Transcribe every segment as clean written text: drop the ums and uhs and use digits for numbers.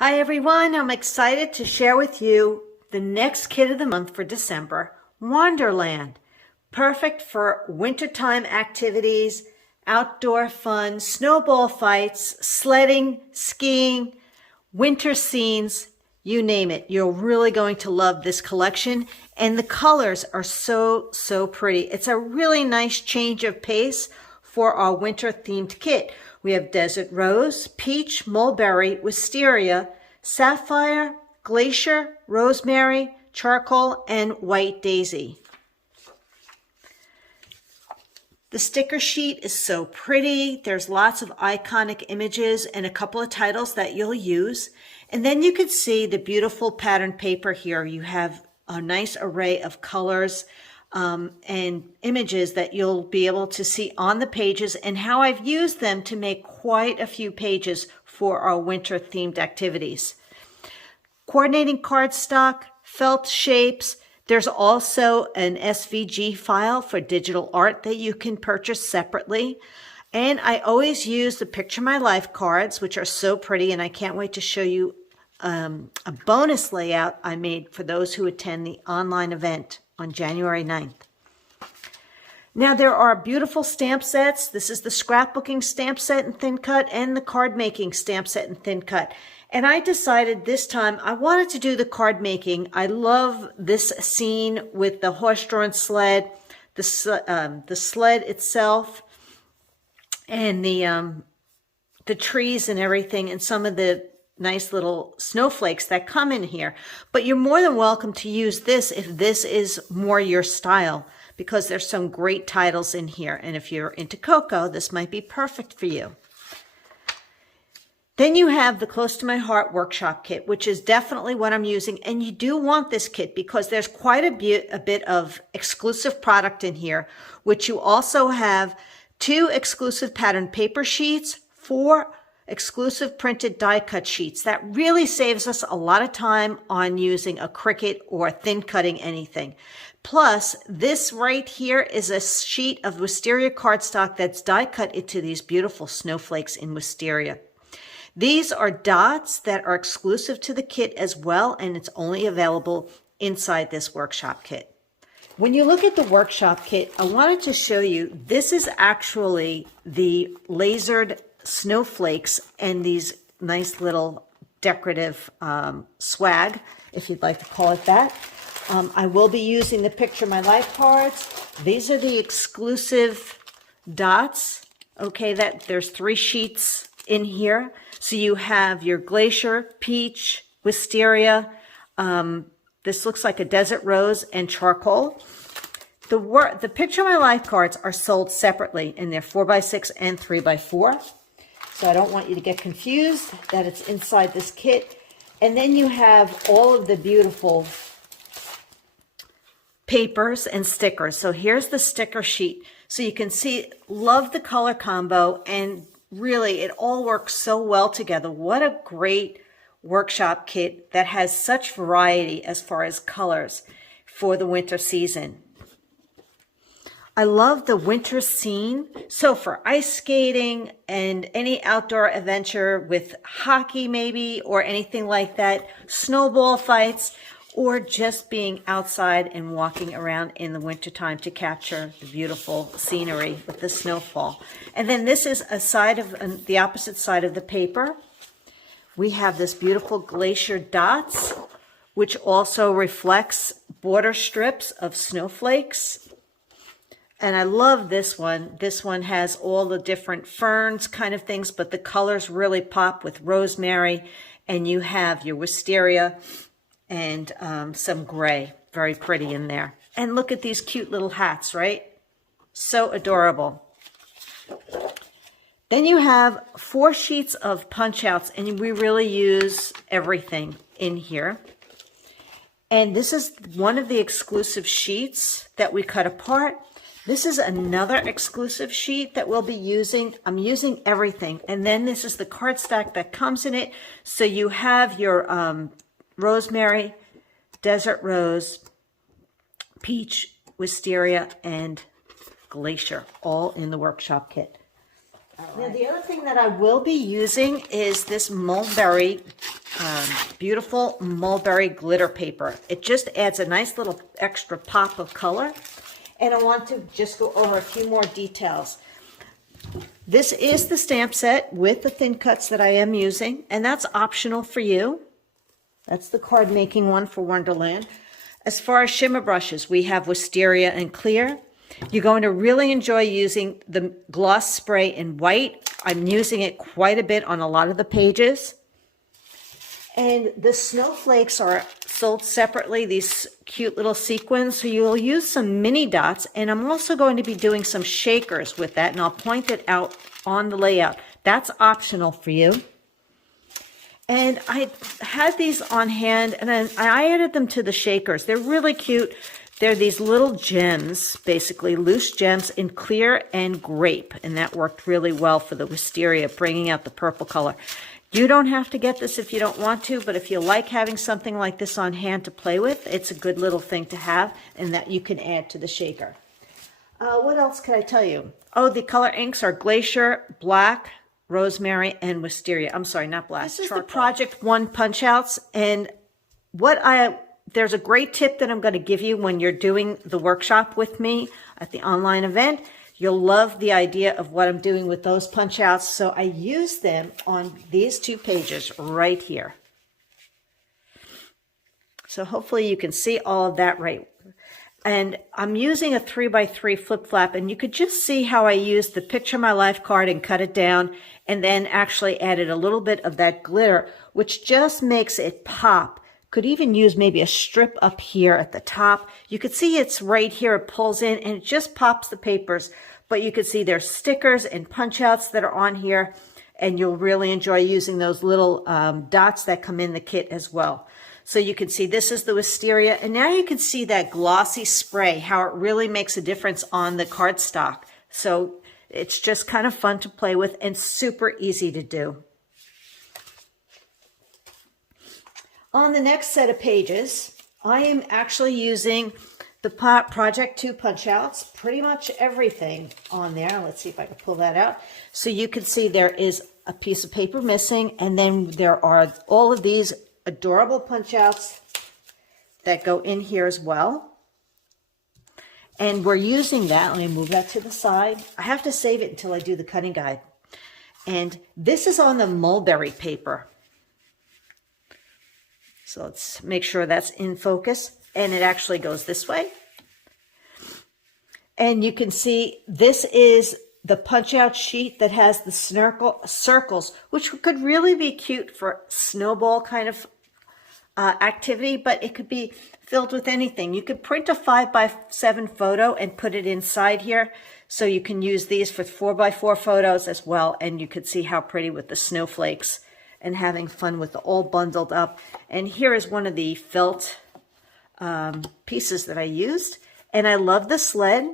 Hi everyone, I'm excited to share with you the next kit of the month for December, Wonderland. Perfect for wintertime activities, outdoor fun, snowball fights, sledding, skiing, winter scenes, you name it. You're really going to love this collection, and the colors are so pretty. It's a really nice change of pace for our winter themed kit. We have Desert Rose, Peach, Mulberry, Wisteria, Sapphire, Glacier, Rosemary, Charcoal, and White Daisy. The sticker sheet is so pretty. There's lots of iconic images and a couple of titles that you'll use. And then you can see the beautiful pattern paper here. You have a nice array of colors and images that you'll be able to see on the pages, and how I've used them to make quite a few pages for our winter themed activities. Coordinating cardstock, felt shapes. There's also an SVG file for digital art that you can purchase separately. And I always use the Picture My Life cards, which are so pretty, and I can't wait to show you a bonus layout I made for those who attend the online event on January 9th. Now there are beautiful stamp sets. This is the scrapbooking stamp set in thin cut and the card making stamp set in thin cut. And I decided this time I wanted to do the card making. I love this scene with the horse-drawn sled, the sled itself, and the trees and everything, and some of the nice little snowflakes that come in here. But you're more than welcome to use this if this is more your style, because there's some great titles in here. And if you're into Coco, this might be perfect for you. Then you have the Close to My Heart workshop kit, which is definitely what I'm using. And you do want this kit because there's quite a bit of exclusive product in here, which you also have 2 exclusive pattern paper sheets, 4 exclusive printed die cut sheets. That really saves us a lot of time on using a Cricut or thin cutting anything. Plus, this right here is a sheet of wisteria cardstock that's die cut into these beautiful snowflakes in wisteria. These are dots that are exclusive to the kit as well, and it's only available inside this workshop kit. When you look at the workshop kit, I wanted to show you, this is actually the lasered snowflakes and these nice little decorative swag, if you'd like to call it that. I will be using the Picture My Life cards. These are the exclusive dots. Okay, that there's 3 sheets in here. So you have your Glacier, Peach, Wisteria. This looks like a Desert Rose and Charcoal. The Picture My Life cards are sold separately, and they're 4x6 and 3x4. So I don't want you to get confused that it's inside this kit. And then you have all of the beautiful papers and stickers. So here's the sticker sheet. So you can see, love the color combo, and really it all works so well together. What a great workshop kit that has such variety as far as colors for the winter season. I love the winter scene. So for ice skating and any outdoor adventure with hockey maybe, or anything like that, snowball fights, or just being outside and walking around in the wintertime to capture the beautiful scenery with the snowfall. And then this is a side of the opposite side of the paper. We have this beautiful glacier dots, which also reflects border strips of snowflakes. And I love this one. This one has all the different ferns kind of things, but the colors really pop with rosemary. And you have your wisteria and some gray. Very pretty in there. And look at these cute little hats, right? So adorable. Then you have 4 sheets of punch outs, and we really use everything in here. And this is one of the exclusive sheets that we cut apart. This is another exclusive sheet that we'll be using. I'm using everything. And then this is the cardstock that comes in it. So you have your rosemary, desert rose, peach, wisteria, and glacier, all in the workshop kit. Now the other thing that I will be using is this mulberry beautiful mulberry glitter paper. It just adds a nice little extra pop of color. And I want to just go over a few more details. This is the stamp set with the thin cuts that I am using, and that's optional for you. That's the card making one for Wonderland. As far as shimmer brushes, we have Wisteria and Clear. You're going to really enjoy using the gloss spray in white. I'm using it quite a bit on a lot of the pages. And the snowflakes are sold separately, these cute little sequins. So you'll use some mini dots, and I'm also going to be doing some shakers with that, and I'll point it out on the layout. That's optional for you. And I had these on hand, and I added them to the shakers. They're really cute. They're these little gems, basically loose gems in clear and grape, and that worked really well for the wisteria, bringing out the purple color. You don't have to get this if you don't want to, but if you like having something like this on hand to play with, it's a good little thing to have, and that you can add to the shaker. What else can I tell you? Oh, the color inks are Glacier, Black, Rosemary, and Wisteria. I'm sorry, not black. This is the Project 1 punch outs, and there's a great tip that I'm going to give you when you're doing the workshop with me at the online event. You'll love the idea of what I'm doing with those punch outs. So I use them on these 2 pages right here. So hopefully you can see all of that right. And I'm using a 3x3 flip flap, and you could just see how I used the Picture My Life card and cut it down, and then actually added a little bit of that glitter, which just makes it pop. Could even use maybe a strip up here at the top. You could see it's right here, it pulls in, and it just pops the papers. But you can see there's stickers and punch outs that are on here, and you'll really enjoy using those little dots that come in the kit as well. So you can see this is the wisteria, and now you can see that glossy spray, how it really makes a difference on the cardstock. So it's just kind of fun to play with and super easy to do. On the next set of pages, I am actually using the Project 2 punch outs, pretty much everything on there. Let's see if I can pull that out. So you can see there is a piece of paper missing, and then there are all of these adorable punch outs that go in here as well. And we're using that. Let me move that to the side. I have to save it until I do the cutting guide. And this is on the mulberry paper. So let's make sure that's in focus. And it actually goes this way. And you can see this is the punch out sheet that has the circles, which could really be cute for snowball kind of activity, but it could be filled with anything. You could print a 5x7 photo and put it inside here. So you can use these for 4x4 photos as well. And you could see how pretty with the snowflakes and having fun with the all bundled up. And here is one of the felt pieces that I used. And I love the sled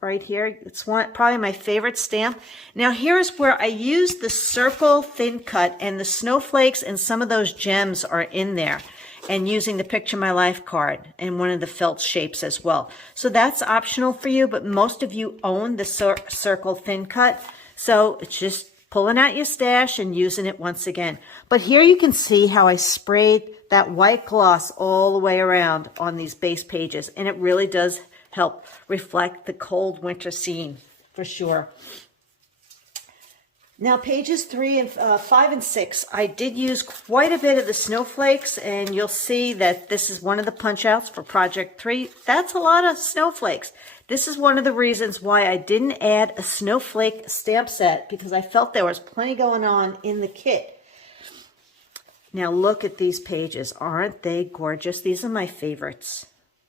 right here. It's probably my favorite stamp. Now here's where I use the circle thin cut, and the snowflakes and some of those gems are in there, and using the Picture My Life card and one of the felt shapes as well. So that's optional for you, but most of you own the circle thin cut. So it's just pulling out your stash and using it once again. But here you can see how I sprayed that white gloss all the way around on these base pages, and it really does help reflect the cold winter scene for sure. Now pages 5 and 6, I did use quite a bit of the snowflakes, and you'll see that this is one of the punch outs for Project 3. That's a lot of snowflakes. This is one of the reasons why I didn't add a snowflake stamp set, because I felt there was plenty going on in the kit. Now look at these pages. Aren't they gorgeous? These are my favorites.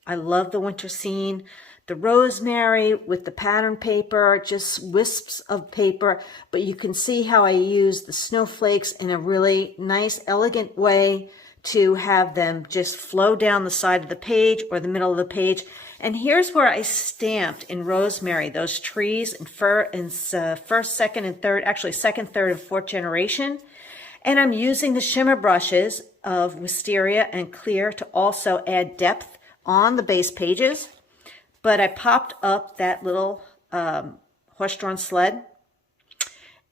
I love the winter scene, the rosemary with the pattern paper, just wisps of paper, but you can see how I use the snowflakes in a really nice, elegant way to have them just flow down the side of the page or the middle of the page. And here's where I stamped in rosemary those trees in first, second, and third, actually second, third, and fourth generation. And I'm using the shimmer brushes of Wisteria and Clear to also add depth on the base pages, but I popped up that little horse-drawn sled,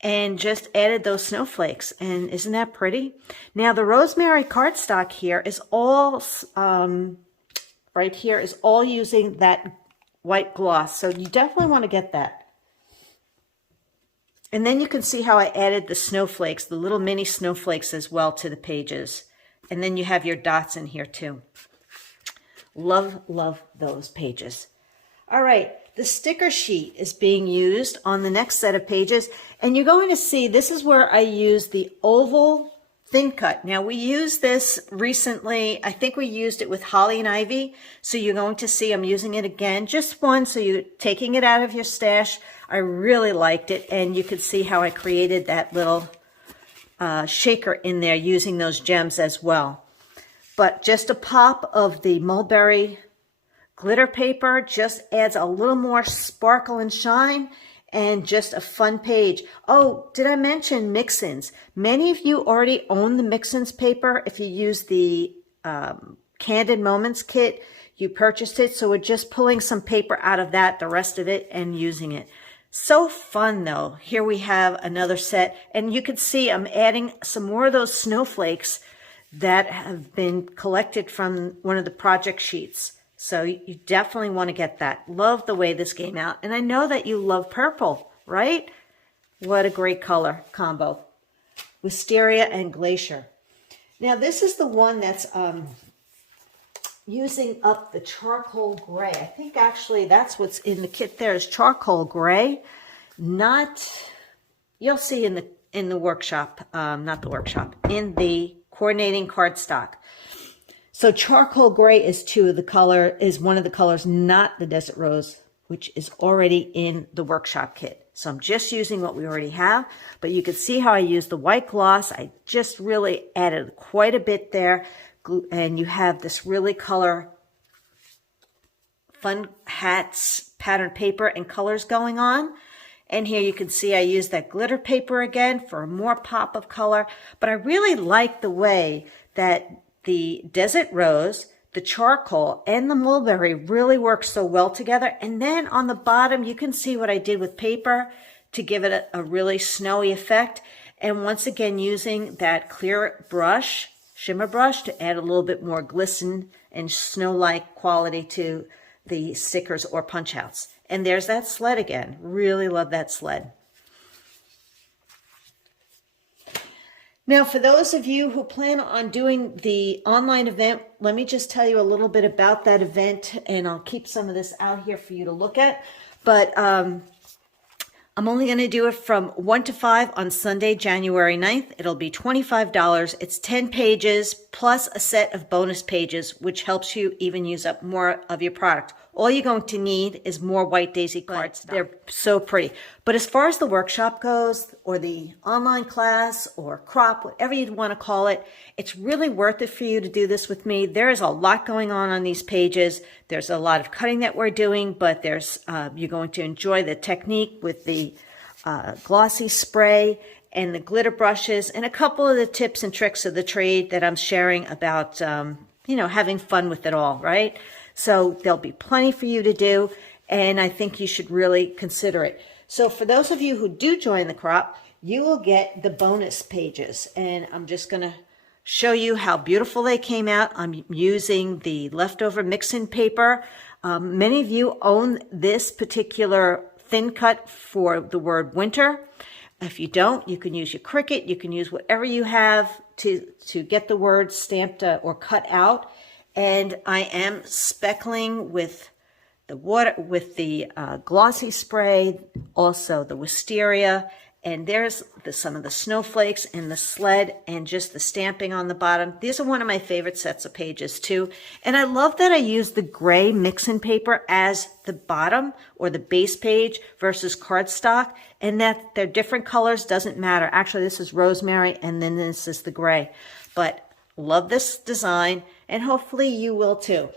and just added those snowflakes. And isn't that pretty? Now the rosemary cardstock here is all, right here is all using that white gloss. So you definitely want to get that. And then you can see how I added the snowflakes, the little mini snowflakes as well to the pages. And then you have your dots in here too. Love, love those pages. All right, the sticker sheet is being used on the next set of pages. And you're going to see this is where I use the oval thin cut. Now we used this recently. I think we used it with Holly and Ivy. So you're going to see I'm using it again, just one. So you're taking it out of your stash. I really liked it. And you could see how I created that little shaker in there using those gems as well. But just a pop of the mulberry glitter paper just adds a little more sparkle and shine, and just a fun page. Oh, did I mention mix-ins? Many of you already own the mix-ins paper. If you use the Candid Moments kit, you purchased it. So we're just pulling some paper out of that, the rest of it, and using it. So fun though. Here we have another set, and you can see I'm adding some more of those snowflakes that have been collected from one of the project sheets. So you definitely want to get that. Love the way this came out. And I know that you love purple, right? What a great color combo. Wisteria and Glacier. Now this is the one that's using up the charcoal gray. I think actually that's what's in the kit there is charcoal gray. Not, you'll see in the workshop, not the workshop, in the coordinating cardstock. So charcoal gray is one of the colors, not the Desert Rose, which is already in the workshop kit. So I'm just using what we already have, but you can see how I used the white gloss. I just really added quite a bit there, and you have this really fun hats, patterned paper and colors going on. And here you can see I used that glitter paper again for more pop of color, but I really like the way that the Desert Rose, the charcoal, and the mulberry really work so well together. And then on the bottom, you can see what I did with paper to give it a really snowy effect. And once again, using that clear brush, shimmer brush, to add a little bit more glisten and snow-like quality to the stickers or punch outs. And there's that sled again. Really love that sled. Now, for those of you who plan on doing the online event, let me just tell you a little bit about that event, and I'll keep some of this out here for you to look at. But I'm only going to do it from 1 to 5 on Sunday, January 9th. It'll be $25. It's 10 pages plus a set of bonus pages, which helps you even use up more of your product. All you're going to need is more White Daisy cards. They're so pretty. But as far as the workshop goes, or the online class, or crop, whatever you'd want to call it, it's really worth it for you to do this with me. There is a lot going on these pages. There's a lot of cutting that we're doing, but there's you're going to enjoy the technique with the glossy spray and the glitter brushes, and a couple of the tips and tricks of the trade that I'm sharing about, having fun with it all, right? So there'll be plenty for you to do, and I think you should really consider it. So for those of you who do join the crop, you will get the bonus pages, and I'm just going to show you how beautiful they came out. I'm using the leftover mix-in paper. Many of you own this particular thin cut for the word winter. If you don't, you can use your Cricut. You can use whatever you have to get the words stamped or cut out. And I am speckling with the water, with the glossy spray, also the wisteria, and there's some of the snowflakes and the sled and just the stamping on the bottom. These are one of my favorite sets of pages too. And I love that I use the gray mix-in paper as the bottom or the base page versus cardstock, and that they're different colors doesn't matter. Actually, this is rosemary and then this is the gray. But love this design, and hopefully you will too.